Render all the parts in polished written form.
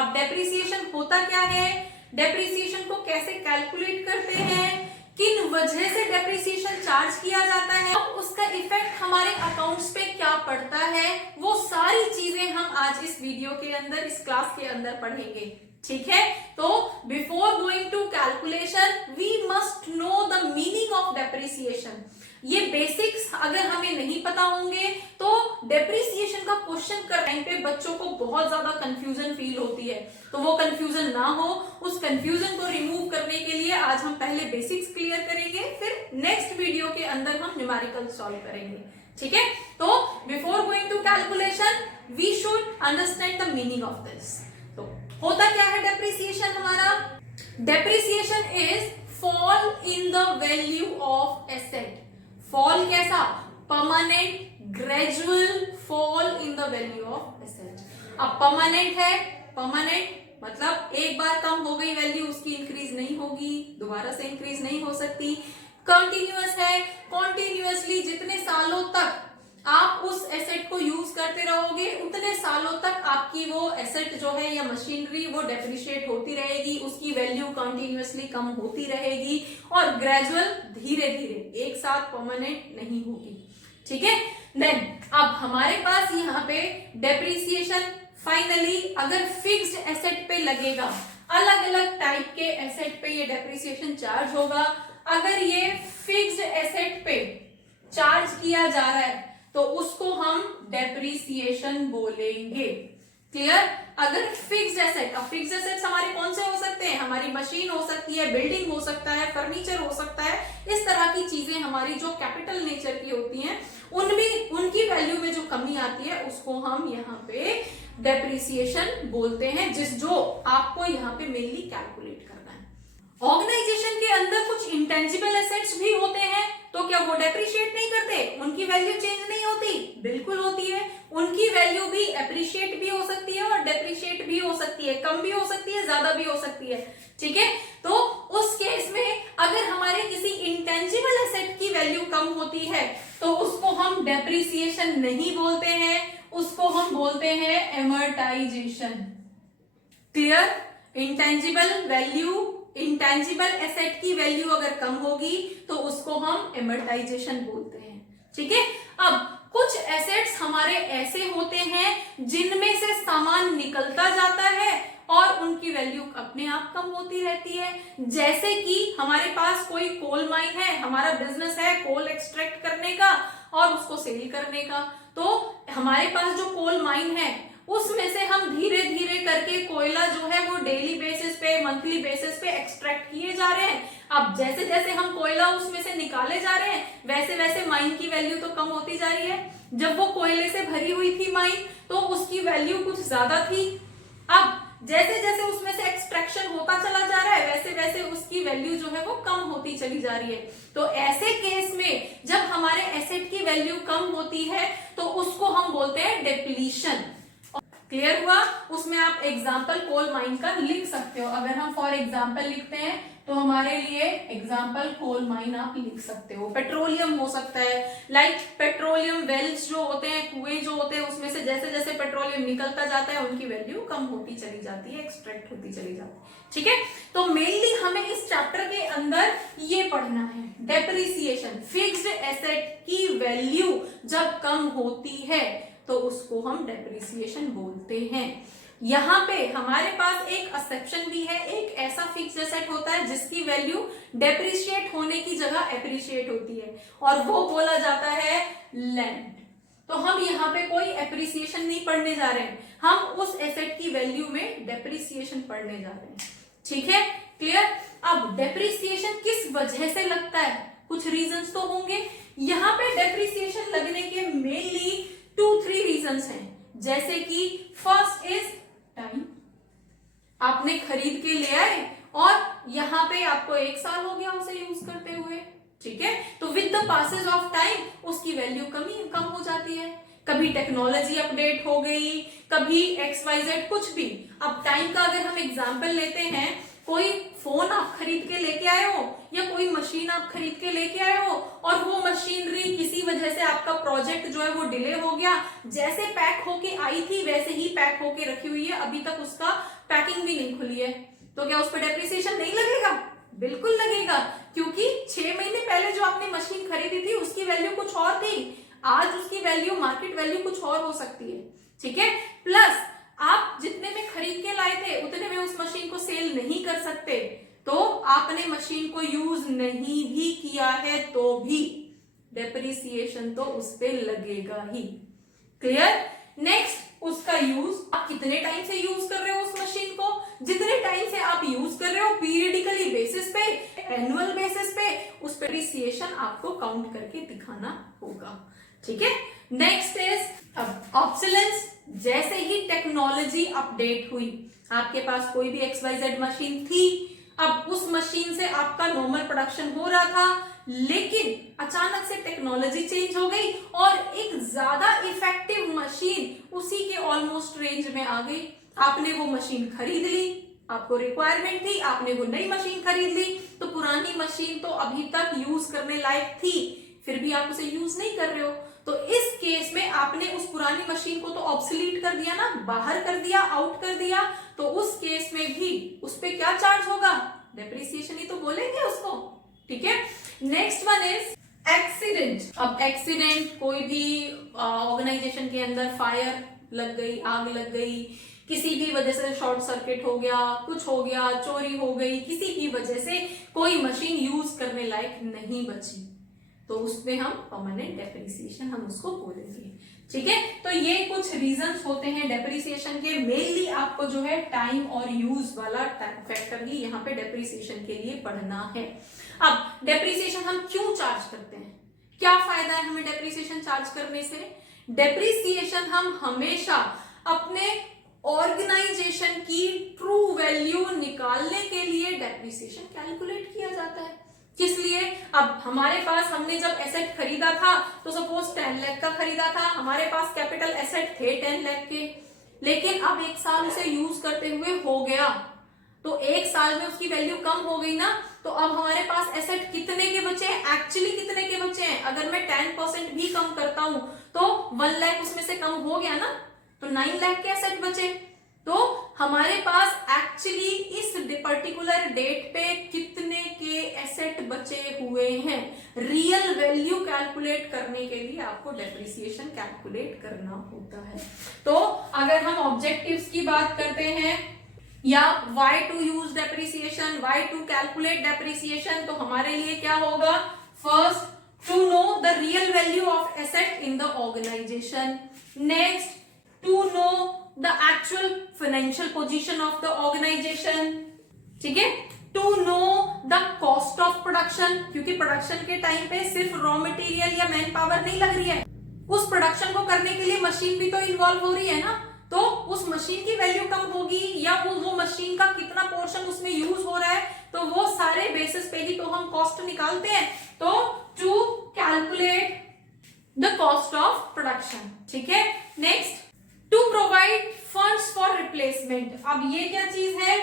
अब डेप्रिसिएशन होता क्या है, डेप्रिसिएशन को कैसे कैलकुलेट करते हैं, किन वजह से डेप्रिसिएशन चार्ज किया जाता है, उसका इफेक्ट हमारे अकाउंट्स पे क्या पड़ता है, वो सारी चीजें हम आज इस वीडियो के अंदर, इस क्लास के अंदर पढ़ेंगे। ठीक है, तो before going to calculation we must know the meaning of depreciation. ये बेसिक्स अगर हमें नहीं पता होंगे तो डेप्रिसिएशन का क्वेश्चन कर टाइम पे बच्चों को बहुत ज्यादा कंफ्यूजन फील होती है। तो वो कंफ्यूजन ना हो, उस कंफ्यूजन को रिमूव करने के लिए आज हम पहले बेसिक्स क्लियर करेंगे, फिर नेक्स्ट वीडियो के अंदर हम न्यूमेरिकल सॉल्व करेंगे। ठीक है, तो before going to calculation we should understand the meaning of this. तो होता क्या है डेप्रिसिएशन हमारा, depreciation is fall in the value of asset. Fall कैसा, permanent gradual fall in the value of asset. अब परमानेंट है, परमानेंट मतलब एक बार कम हो गई वैल्यू, उसकी इंक्रीज नहीं होगी, दोबारा से इंक्रीज नहीं हो सकती। कंटिन्यूअस है, कॉन्टिन्यूअसली जितने सालों तक आप उस एसेट को यूज करते रहोगे उतने सालों तक आपकी वो एसेट जो है या मशीनरी वो डेप्रिशिएट होती रहेगी, उसकी वैल्यू कंटिन्यूअसली कम होती रहेगी और ग्रेजुअल धीरे धीरे, एक साथ परमानेंट नहीं होगी। ठीक है, देन अब हमारे पास यहाँ पे डेप्रिसिएशन फाइनली अगर फिक्स्ड एसेट पे लगेगा, अलग अलग टाइप के एसेट पे ये डेप्रिसिएशन चार्ज होगा। अगर ये फिक्स्ड एसेट पे चार्ज किया जा रहा है तो उसको हम डेप्रिसिएशन बोलेंगे। क्लियर, अगर फिक्स्ड एसेट, अब फिक्स्ड एसेट्स हमारे कौन से हो सकते हैं, हमारी मशीन हो सकती है, बिल्डिंग हो सकता है, फर्नीचर हो सकता है, इस तरह की चीजें हमारी जो कैपिटल नेचर की होती हैं, उनमें उनकी वैल्यू में जो कमी आती है उसको हम यहाँ पे डेप्रिसिएशन बोलते हैं, जो आपको यहाँ पे मेनली कैलकुलेट करना है। ऑर्गेनाइजेशन के अंदर कुछ इंटेंजिबल एसेट्स भी होते हैं, तो क्या वो डेप्रिशिएट नहीं करते, उनकी वैल्यू चेंज नहीं होती? बिल्कुल होती है। उनकी वैल्यू भी एप्रिशिएट भी हो सकती है और डेप्रिशिएट भी हो सकती है, कम भी हो सकती है, ज्यादा भी हो सकती है। ठीक है, तो उस केस में अगर हमारे किसी इंटेंजिबल एसेट की वैल्यू कम होती है तो उसको हम डेप्रिसिएशन नहीं बोलते हैं, उसको हम बोलते हैं amortisation. Clear, intangible value, intangible asset की वैल्यू अगर कम होगी तो उसको हम एमोर्टाइजेशन बोलते हैं। ठीक है, अब कुछ एसेट्स हमारे ऐसे होते हैं जिनमें से सामान निकलता जाता है और उनकी वैल्यू अपने आप कम होती रहती है। जैसे कि हमारे पास कोई कोल माइन है, हमारा बिजनेस है कोल एक्सट्रैक्ट करने का और उसको सेल करने का, तो हमारे पास जो कोल माइन है उसमें से हम धीरे धीरे करके कोयला जो है वो डेली बेसिस पे, मंथली बेसिस पे एक्सट्रैक्ट किए जा रहे हैं। अब जैसे जैसे हम कोयला उसमें से निकाले जा रहे हैं वैसे वैसे माइन की वैल्यू तो कम होती जा रही है। जब वो कोयले से भरी हुई थी माइन तो उसकी वैल्यू कुछ ज्यादा थी, अब जैसे जैसे उसमें से एक्सट्रैक्शन होता चला जा रहा है वैसे वैसे उसकी वैल्यू जो है वो कम होती चली जा रही है। तो ऐसे केस में जब हमारे एसेट की वैल्यू कम होती है तो उसको हम बोलते हैं डिप्लीशन। क्लियर हुआ, उसमें आप एग्जाम्पल कोल माइन का लिख सकते हो। अगर हम फॉर एग्जाम्पल लिखते हैं तो हमारे लिए एग्जाम्पल कोल माइन आप लिख सकते हो। पेट्रोलियम हो सकता है, लाइक पेट्रोलियम वेल्स जो होते हैं, कुएं जो होते हैं, उसमें से जैसे जैसे पेट्रोलियम निकलता जाता है उनकी वैल्यू कम होती चली जाती है, एक्सट्रैक्ट होती चली जाती है। ठीक है, तो मेनली हमें इस चैप्टर के अंदर ये पढ़ना है, डेप्रिसिएशन। फिक्स्ड एसेट की वैल्यू जब कम होती है तो उसको हम डेप्रिसिएशन बोलते हैं। यहाँ पे हमारे पास एक एक्सेप्शन भी है, एक ऐसा फिक्स्ड एसेट होता है जिसकी वैल्यू डेप्रिशिएट होने की जगह एप्रिशिएट होती है और वो बोला जाता है लैंड। तो हम यहाँ पे कोई एप्रिसिएशन नहीं पढ़ने जा रहे हैं, हम उस एसेट की वैल्यू में डेप्रिसिएशन पढ़ने जा रहे हैं। ठीक है, क्लियर। अब डेप्रिसिएशन किस वजह से लगता है, कुछ रीजंस तो होंगे। यहाँ पे डेप्रिसिएशन लगने के मेनली 2-3 रीजंस हैं, जैसे कि फर्स्ट इज टाइम। आपने खरीद के ले आए और यहाँ पे आपको 1 साल हो गया उसे यूज करते हुए, ठीक है, तो with the passage of time उसकी वैल्यू कम हो जाती है। कभी टेक्नोलॉजी अपडेट हो गई, कभी XYZ कुछ भी। अब टाइम का अगर हम एग्जांपल लेते हैं, कोई फोन आप खरीद के लेके आए हो या कोई मशीन आप खरीद के लेके आए हो और वो मशीनरी किसी वजह से आपका प्रोजेक्ट जो है वो डिले हो गया, जैसे पैक होके आई थी वैसे ही पैक होके रखी हुई है, अभी तक उसका पैकिंग भी नहीं खुली है, तो क्या उस पर डेप्रिसिएशन नहीं लगेगा? बिल्कुल लगेगा, क्योंकि 6 महीने पहले जो आपने मशीन खरीदी थी उसकी वैल्यू कुछ और थी, आज उसकी वैल्यू, मार्केट वैल्यू कुछ और हो सकती है। ठीक है, प्लस आप जितने में खरीद के लाए थे उतने में उस मशीन को सेल नहीं कर सकते, तो आपने मशीन को यूज नहीं भी किया है तो भी डेप्रिसिएशन तो उस पे लगेगा ही। क्लियर? नेक्स्ट, उसका यूज, आप कितने टाइम से यूज कर रहे हो उस मशीन को, जितने टाइम से आप यूज कर रहे हो पीरियडिकली बेसिस पे, एनुअल बेसिस पे, उस पर डेप्रिसिएशन आपको काउंट करके दिखाना होगा। ठीक है, नेक्स्ट इज अब ऑब्सोलेंस। जैसे ही टेक्नोलॉजी अपडेट हुई, आपके पास कोई भी XYZ मशीन थी, अब उस मशीन से आपका नॉर्मल प्रोडक्शन हो रहा था, लेकिन अचानक से टेक्नोलॉजी चेंज हो गई और एक ज्यादा इफेक्टिव मशीन उसी के ऑलमोस्ट रेंज में आ गई। आपने वो मशीन खरीद ली, आपको रिक्वायरमेंट थी, आपने वो नई मशीन खरीद ली, तो पुरानी मशीन तो अभी तक यूज करने लायक थी, फिर भी आप उसे यूज नहीं कर रहे हो, तो इस केस में आपने उस पुरानी मशीन को तो ऑब्सोलीट कर दिया ना, बाहर कर दिया, आउट कर दिया, तो उस केस में भी उस पे क्या चार्ज होगा? डेप्रिसिएशन ही तो बोलेंगे उसको। ठीक है, नेक्स्ट वन इज एक्सीडेंट। अब एक्सीडेंट, कोई भी ऑर्गेनाइजेशन के अंदर फायर लग गई, आग लग गई, किसी भी वजह से शॉर्ट सर्किट हो गया, कुछ हो गया, चोरी हो गई, किसी भी वजह से कोई मशीन यूज करने लायक नहीं बची, तो उसमें हम परमानेंट डेप्रिसिएशन हम उसको बोलेंगे। ठीक है, तो ये कुछ रीजंस होते हैं डेप्रिसिएशन के। मेनली आपको जो है टाइम और यूज वाला फैक्टर ही यहाँ पे डेप्रिसिएशन के लिए पढ़ना है। अब डेप्रिसिएशन हम क्यों चार्ज करते हैं, क्या फायदा है हमें डेप्रिसिएशन चार्ज करने से? डेप्रिसिएशन हम हमेशा अपने ऑर्गेनाइजेशन की ट्रू वैल्यू निकालने के लिए डेप्रिसिएशन कैलकुलेट किया जाता है। किस लिए? अब हमारे पास, हमने जब एसेट खरीदा था तो सपोज 10 लाख का खरीदा था, हमारे पास कैपिटल एसेट थे 10 लाख के, लेकिन अब 1 साल उसे यूज करते हुए हो गया, तो 1 साल में उसकी वैल्यू कम हो गई ना, तो अब हमारे पास एसेट कितने के बचे हैं? एक्चुअली कितने के बचे हैं? अगर मैं 10% भी कम करता हूं तो 1 लाख उसमें से कम हो गया ना, तो 9 लाख के एसेट बचे। तो हमारे पास एक्चुअली इस पर्टिकुलर डेट पे कितने के एसेट बचे हुए हैं, रियल वैल्यू कैलकुलेट करने के लिए आपको डेप्रिसिएशन कैलकुलेट करना होता है। तो अगर हम ऑब्जेक्टिव्स की बात करते हैं या why to use depreciation, why to calculate depreciation, तो हमारे लिए क्या होगा? First, to know the real value of asset in the organisation. Next, to know the actual financial position of the organization। ठीक है, to know the cost of production, क्योंकि production के time पे सिर्फ रॉ मटेरियल या man power नहीं लग रही है, उस प्रोडक्शन को करने के लिए मशीन भी तो इन्वॉल्व हो रही है ना, तो उस मशीन की वैल्यू कम होगी या वो मशीन का कितना पोर्शन उसमें यूज हो रहा है, तो वो सारे बेसिस पे ही तो हम कॉस्ट निकालते हैं। तो to calculate the cost of production. ठीक है, next, to provide funds for replacement. अब ये क्या चीज है?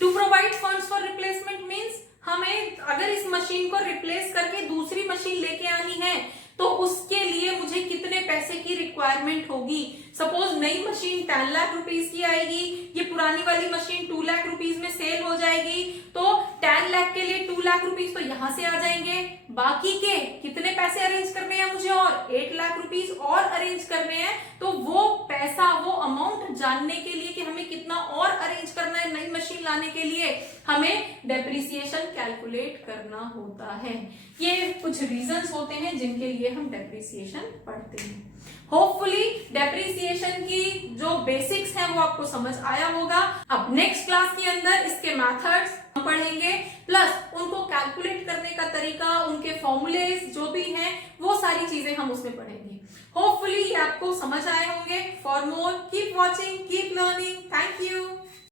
To provide funds for replacement means हमें अगर इस मशीन को रिप्लेस करके दूसरी मशीन लेके आनी है तो उसके लिए मुझे कितने पैसे की रिक्वायरमेंट होगी। सपोज नई मशीन 10 लाख रुपीस की आएगी, ये पुरानी वाली मशीन 2 लाख रुपीस में सेल हो जाएगी, तो 10 लाख के लिए 2 लाख रुपीस तो यहां से आ जाएंगे, बाकी के कितने पैसे अरेंज करने हैं मुझे और 8 लाख रुपीस और अरेंज करने हैं। तो वो पैसा, वो अमाउंट जानने के लिए कि हमें कितना और अरेंज करना है नई मशीन लाने के लिए, हमें डेप्रिसिएशन कैलकुलेट करना होता है। ये कुछ रीजंस होते हैं जिनके लिए हम डेप्रिसिएशन पढ़ते हैं। होपफुली डेप्रिसिएशन की जो बेसिक्स हैं वो आपको समझ आया होगा। अब नेक्स्ट क्लास के अंदर इसके मेथड्स हम पढ़ेंगे, प्लस उनको कैलकुलेट करने का तरीका, उनके फॉर्मूलेज जो भी हैं वो सारी चीजें हम उसमें पढ़ेंगे। होपफुली ये आपको समझ आए होंगे। For more keep watching, keep learning. Thank you.